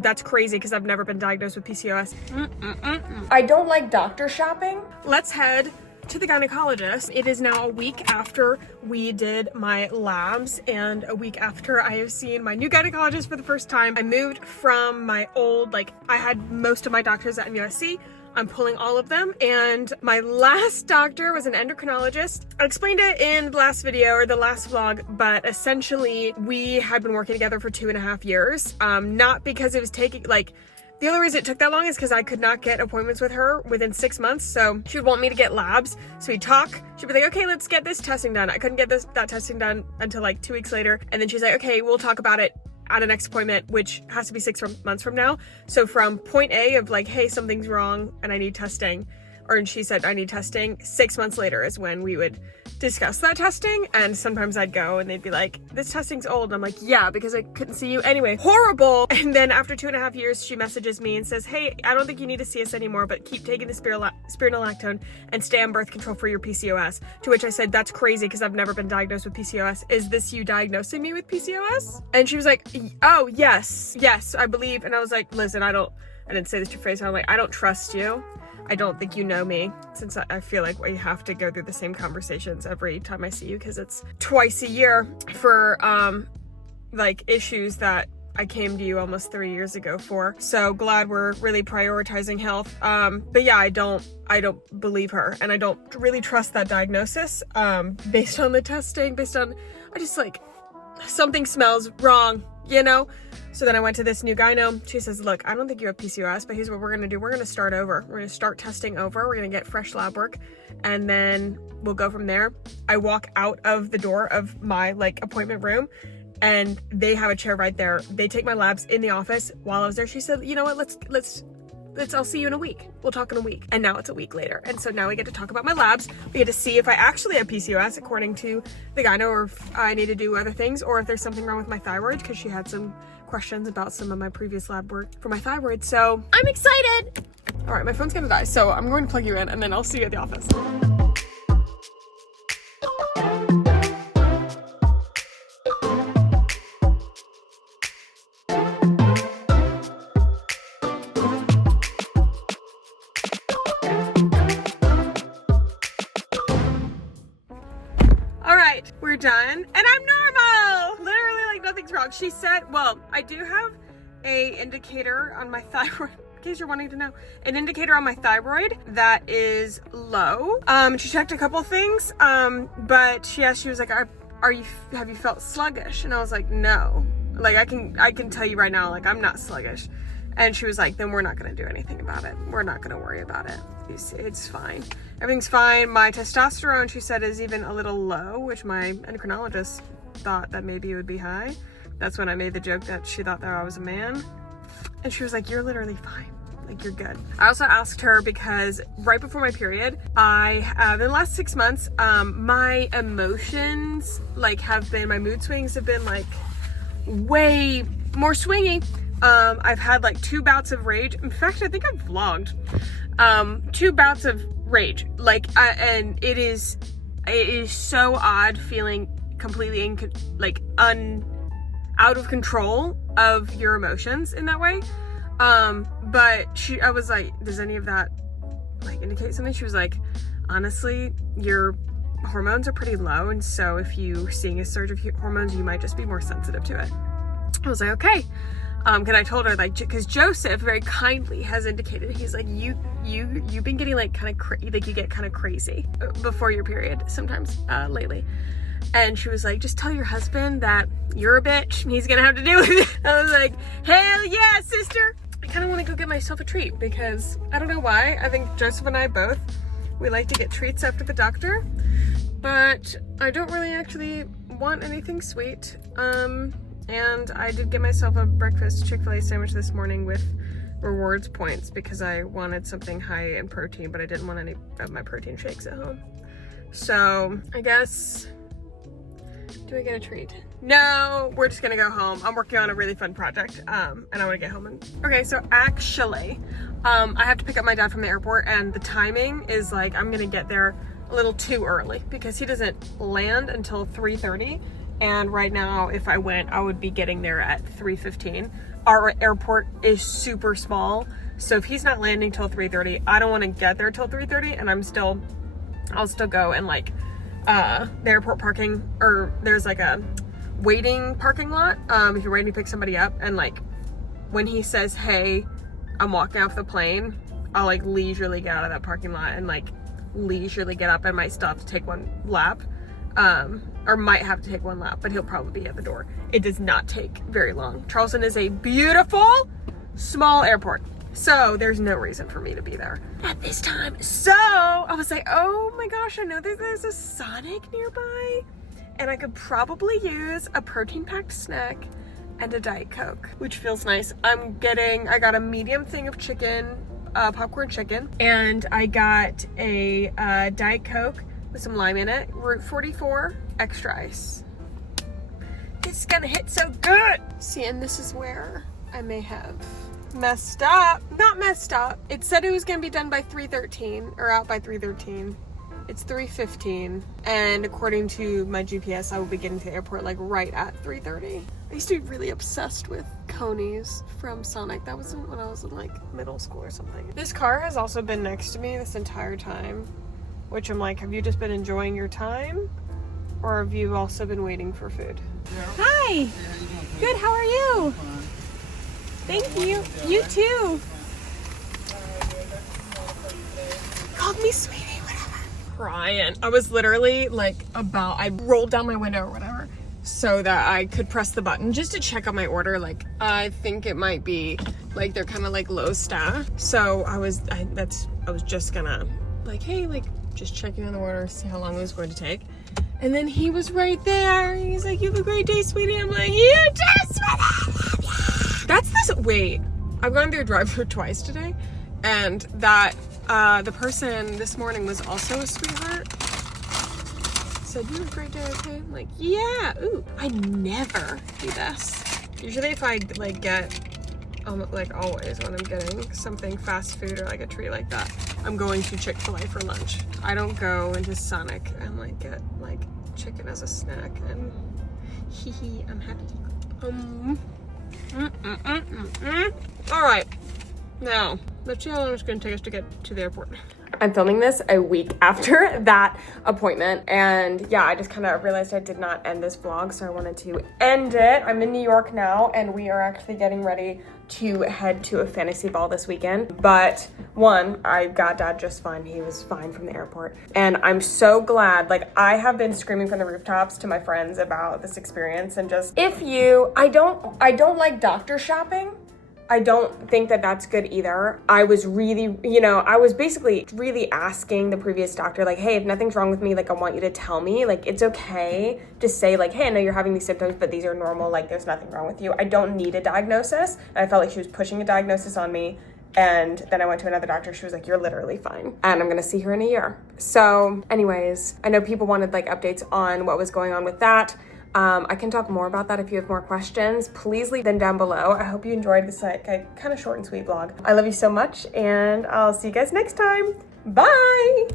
That's crazy because I've never been diagnosed with PCOS. I don't like doctor shopping. Let's head to the gynecologist. It is now a week after we did my labs and a week after I have seen my new gynecologist for the first time. I moved from my old, I had most of my doctors at MUSC. I'm pulling all of them, and my last doctor was an endocrinologist. I explained it in the last video or the last vlog, but essentially we had been working together for 2.5 years. Not because it was taking, the only reason it took that long is because I could not get appointments with her within 6 months. So she would want me to get labs. So we'd talk. She'd be like, okay, let's get this testing done. I couldn't get that testing done until 2 weeks later. And then she's like, okay, we'll talk about it at a next appointment, which has to be 6 months from now. So from point A of hey, something's wrong and I need testing, and she said I need testing, 6 months later is when we would discuss that testing. And sometimes I'd go and they'd be like, this testing's old. And I'm like, yeah, because I couldn't see you anyway. Horrible. And then after 2.5 years, she messages me and says, hey, I don't think you need to see us anymore, but keep taking the spironolactone and stay on birth control for your PCOS. To which I said, that's crazy because I've never been diagnosed with PCOS. Is this you diagnosing me with PCOS? And she was like, oh, yes, I believe. And I was like, listen, I didn't say this to your face. I'm like, I don't trust you. I don't think you know me, since I feel like we have to go through the same conversations every time I see you because it's twice a year for issues that I came to you almost 3 years ago for. So glad we're really prioritizing health. But yeah, I don't believe her, and I don't really trust that diagnosis based on the testing, I just something smells wrong, you know? So then I went to this new gyno. She says, look, I don't think you have PCOS, but here's what we're gonna do. We're gonna start over. We're gonna start testing over. We're gonna get fresh lab work, and then we'll go from there. I walk out of the door of my appointment room, and they have a chair right there. They take my labs in the office. While I was there, she said, you know what, let's I'll see you in a week. We'll talk in a week. And now it's a week later. And so now we get to talk about my labs. We get to see if I actually have PCOS according to the gyno, or if I need to do other things, or if there's something wrong with my thyroid, because she had some questions about some of my previous lab work for my thyroid. So I'm excited. All right, my phone's gonna die. So I'm going to plug you in and then I'll see you at the office. We're done, and I'm normal. Literally, nothing's wrong. She said, well, I do have a indicator on my thyroid, in case you're wanting to know, an indicator on my thyroid that is low. She checked a couple things, but she was like, have you felt sluggish? And I was like, no. I can tell you right now, I'm not sluggish. And she was like, then we're not gonna do anything about it. We're not gonna worry about it. It's fine. Everything's fine. My testosterone, she said, is even a little low, which my endocrinologist thought that maybe it would be high. That's when I made the joke that she thought that I was a man. And she was like, you're literally fine. You're good. I also asked her because right before my period, in the last 6 months, my emotions, my mood swings have been way more swingy. I've had 2 bouts of rage. In fact, I think I've vlogged 2 bouts of rage. And it is so odd feeling completely out of control of your emotions in that way. But I was like, does any of that indicate something? She was like, honestly, your hormones are pretty low, and so if you're seeing a surge of hormones, you might just be more sensitive to it. I was like, okay. Cause I told her because Joseph very kindly has indicated, he's like, you've been getting you get kind of crazy before your period sometimes lately. And she was like, just tell your husband that you're a bitch and he's gonna have to deal with it. I was like, hell yeah, sister. I kind of want to go get myself a treat because I don't know why. I think Joseph and I both, we like to get treats after the doctor, but I don't really actually want anything sweet. And I did get myself a breakfast Chick-fil-A sandwich this morning with rewards points because I wanted something high in protein, but I didn't want any of my protein shakes at home. So I guess, do I get a treat? No, we're just gonna go home. I'm working on a really fun project, and I wanna get home. Okay, so actually, I have to pick up my dad from the airport, and the timing is I'm gonna get there a little too early because he doesn't land until 3:30. And right now, if I went, I would be getting there at 3:15. Our airport is super small, so if he's not landing till 3:30, I don't want to get there till 3:30, and I'll still go and like the airport parking, or there's like a waiting parking lot if you're waiting to pick somebody up, and like when he says, hey, I'm walking off the plane, I'll like leisurely get out of that parking lot and like leisurely get up. I might still have to take one lap, or might have to take one lap, but he'll probably be at the door. It does not take very long. Charleston is a beautiful small airport, so there's no reason for me to be there at this time. So I was like, oh my gosh, I know that there's a Sonic nearby and I could probably use a protein packed snack and a Diet Coke, which feels nice. I got a medium thing of chicken, popcorn chicken, and I got a Diet Coke with some lime in it, Route 44 extra ice. It's gonna hit so good. See, and this is where I may have messed up. Not messed up. It said it was gonna be done by 3:13, or out by 3:13. It's 3:15, and according to my GPS, I will be getting to the airport like right at 3:30. I used to be really obsessed with conies from Sonic. That was when I was in like middle school or something. This car has also been next to me this entire time, which I'm like, have you just been enjoying your time, or have you also been waiting for food? Hi. Good, how are you? Thank you. You too. Called me sweetie, whatever. Crying. I was literally like I rolled down my window or whatever so that I could press the button just to check on my order. Like, I think it might be like they're kind of like low staff. So I was just gonna like, hey, like just checking on the order, see how long it was going to take. And then he was right there. He's like, you have a great day, sweetie. I'm like, you too, sweetie. That's this, wait, I've gone through a drive-thru twice today, and that the person this morning was also a sweetheart. Said, you have a great day, okay? I'm like, yeah. Ooh, I never do this. Usually if I like get, like always when I'm getting something fast food or like a treat like that, I'm going to Chick-fil-A for lunch. I don't go into Sonic and like get like chicken as a snack, and I'm happy. All right, now let's see how long it's gonna take us to get to the airport. I'm filming this a week after that appointment, and yeah, I just kind of realized I did not end this vlog, so I wanted to end it. I'm in New York now, and we are actually getting ready to head to a fantasy ball this weekend. But one, I got Dad just fine. He was fine from the airport, and I'm so glad. Like, I have been screaming from the rooftops to my friends about this experience, and just I don't like doctor shopping. I don't think that that's good either. I was really, I was basically really asking the previous doctor, like, hey, if nothing's wrong with me, like, I want you to tell me, like, it's okay to say, like, hey, I know you're having these symptoms, but these are normal, like, there's nothing wrong with you. I don't need a diagnosis. And I felt like she was pushing a diagnosis on me. And then I went to another doctor. She was like, you're literally fine. And I'm gonna see her in a year. So anyways, I know people wanted like updates on what was going on with that. I can talk more about that if you have more questions. Please leave them down below. I hope you enjoyed this like kind of short and sweet vlog. I love you so much, and I'll see you guys next time. Bye!